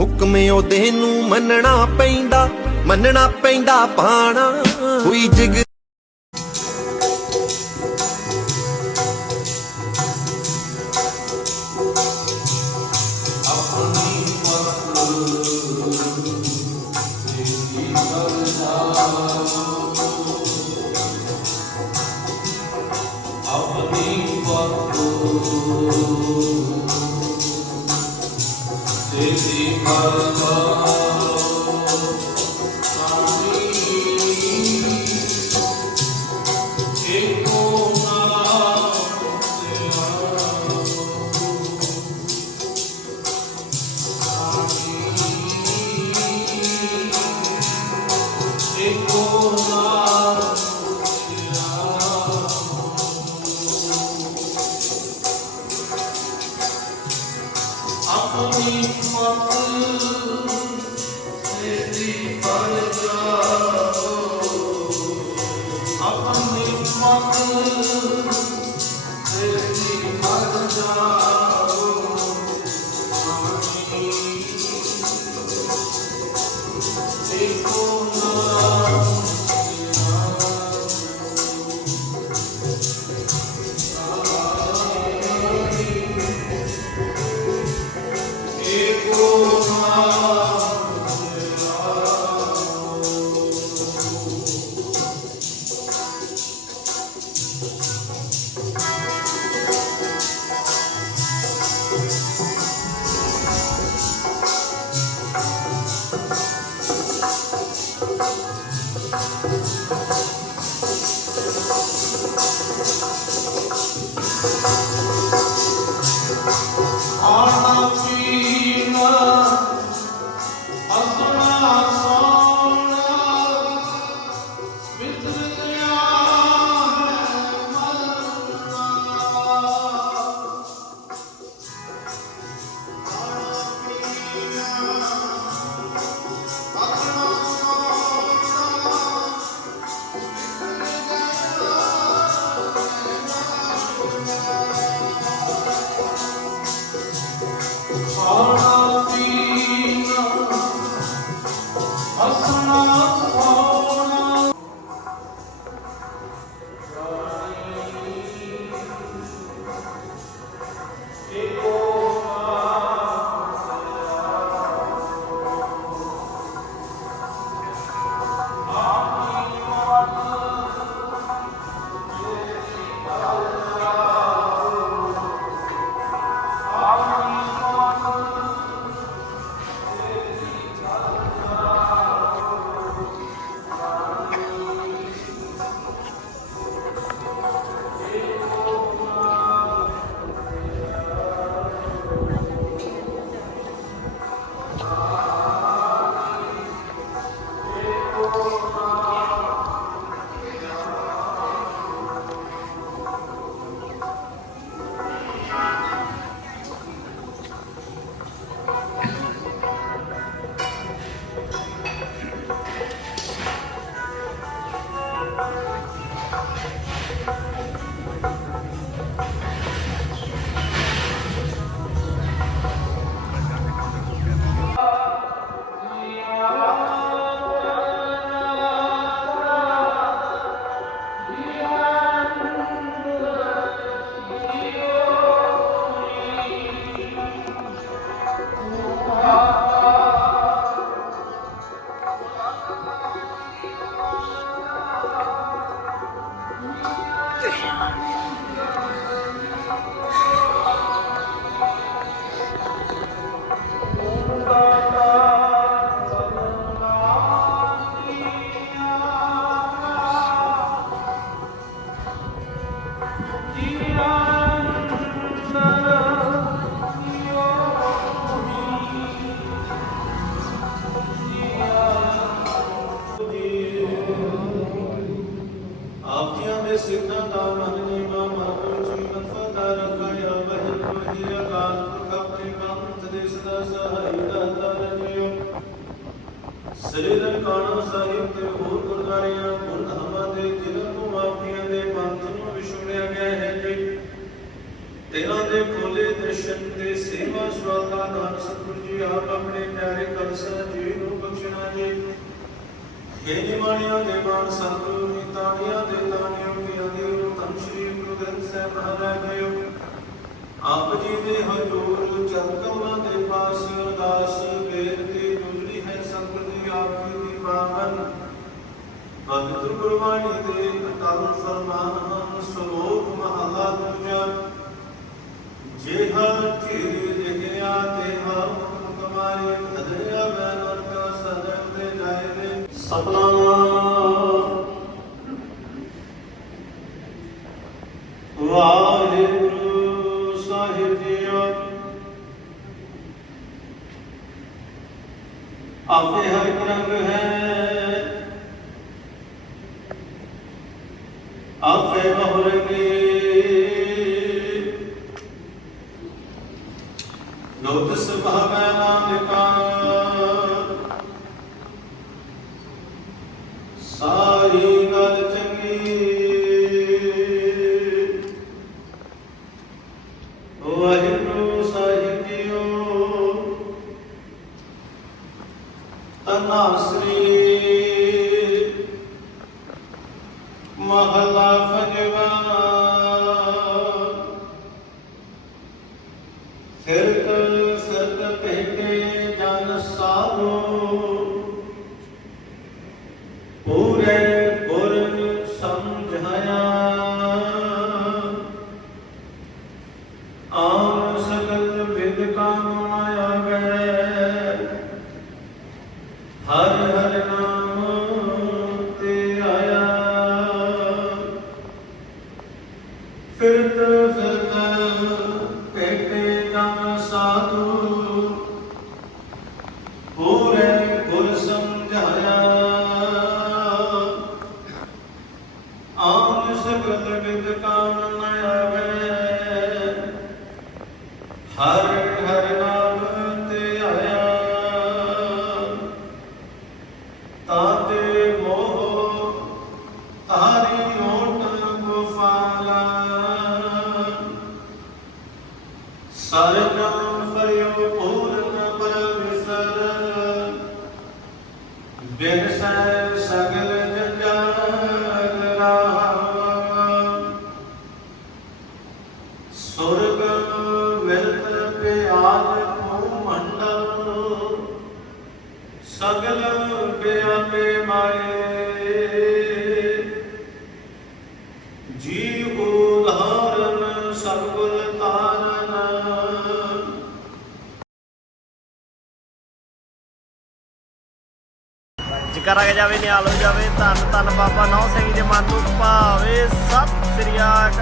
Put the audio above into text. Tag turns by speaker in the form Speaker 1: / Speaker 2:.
Speaker 1: ਹੁਕਮ ਉਹਦੇ ਨੂੰ ਮੰਨਣਾ ਪੈਂਦਾ ਮੰਨਣਾ ਪੈਂਦਾ ਪਾਣਾ।
Speaker 2: ਕੋਈ ਜਿਗ Bismillah. ਆਪਣੀ ਮਤ ਤੇਰੀ ਪਰ ਜਾ Damn. ਸ੍ਰੀ ਨਨਕਾਣਾ ਸਾਹਿਬ ਤੇ ਹੋਰ ਗੁਰਦਾਰਿਆਂ ਗੁਰਨਾਮਾਂ ਦੇ ਜਿਨ੍ਹਾਂ ਨੂੰ ਮਾਫੀਆਂ ਦੇ ਪੰਥ ਨੂੰ ਵਿਛੋੜਿਆ ਗਿਆ ਹੈ ਜੀ। ਤੇਰਾ ਦੇ ਖੋਲੇ ਦਰਸ਼ਨ ਤੇ ਸੇਵਾ ਸਵਾਤਾ ਨਾਮ ਸਤਿਗੁਰ ਜੀ ਆਪ ਆਪਣੇ ਪਿਆਰੇ ਕਲਸਾ ਜੀ ਨੂੰ ਬਖਸ਼ਣਾ ਜੀ। ਬੇਨੀ ਮਾਣਿਆਂ ਦੇ ਬਾਣ ਸਤਿਗੁਰੂ ਨੇ ਤਾਣਿਆਂ ਦੇ ਤਾਣਿਆਂ ਦੀ ਅਧੀਨ ਤਨ ਸ੍ਰੀ ਗੁਰੂ ਗ੍ਰੰਥ ਸਾਹਿਬ ਮਹਾਰਾਜ ਜੀ ਆਪ ਜੀ ਦੇ ਹਜ਼ੂਰ ਚਰਨ ਕਮਲਾਂ ਦੇ ਪਾਸ ਅਰਦਾਸ ਪਾਵਨ। ਪਵਿੱਤਰ ਗੁਰਬਾਣੀ ਦੇ ਅਟਲ ਫਰਮਾਨ ਹਨ, ਸ਼ਲੋਕ ਮਹਲਾ ਦੂਜਾ। ਜਿਹਾ ਝੀਰ ਲਿਖਿਆ ਤੇ ਹਾ ਕਮਾਰੇ ਅਦਰਿਆ ਮੈਂ ਨਰਕ ਸਦਨ ਦੇ ਜਾਏ ਦੇ ਸਤਨਾਮ ਆਪੇ ਬਹੁਰੰਗੀ ਲੋਕ ਮਹਲਾ ਫਜਵਾ ਆਮ ਸਗਲ ਵਿਦ ਕਾਮ ਨ ਆਵੇ। ਹਰ ਹਰ ਨਾਮ ਤੇ ਆਇਆ। ਤਾਤੇ ਮੋਹ, ਤਾਰੀ ਓਟ ਗੁਫਾਲਾ ਸਰਜਨ ਫਰਿਓ ਪੂਰਨ ਪਰਮੇਸ਼ਰ। ਬਿਨ ਜੀ
Speaker 3: ਜਾਵੇ ਨਿਹਾਲ ਹੋ ਜਾਵੇ, ਧੰਨ ਧੰਨ ਬਾਬਾ ਨੌ ਸਿੰਘ ਜੀ ਮਨ ਨੂੰ ਭਾਵੇ ਸਤਿ ਸ੍ਰੀ ਅਕਾਲ।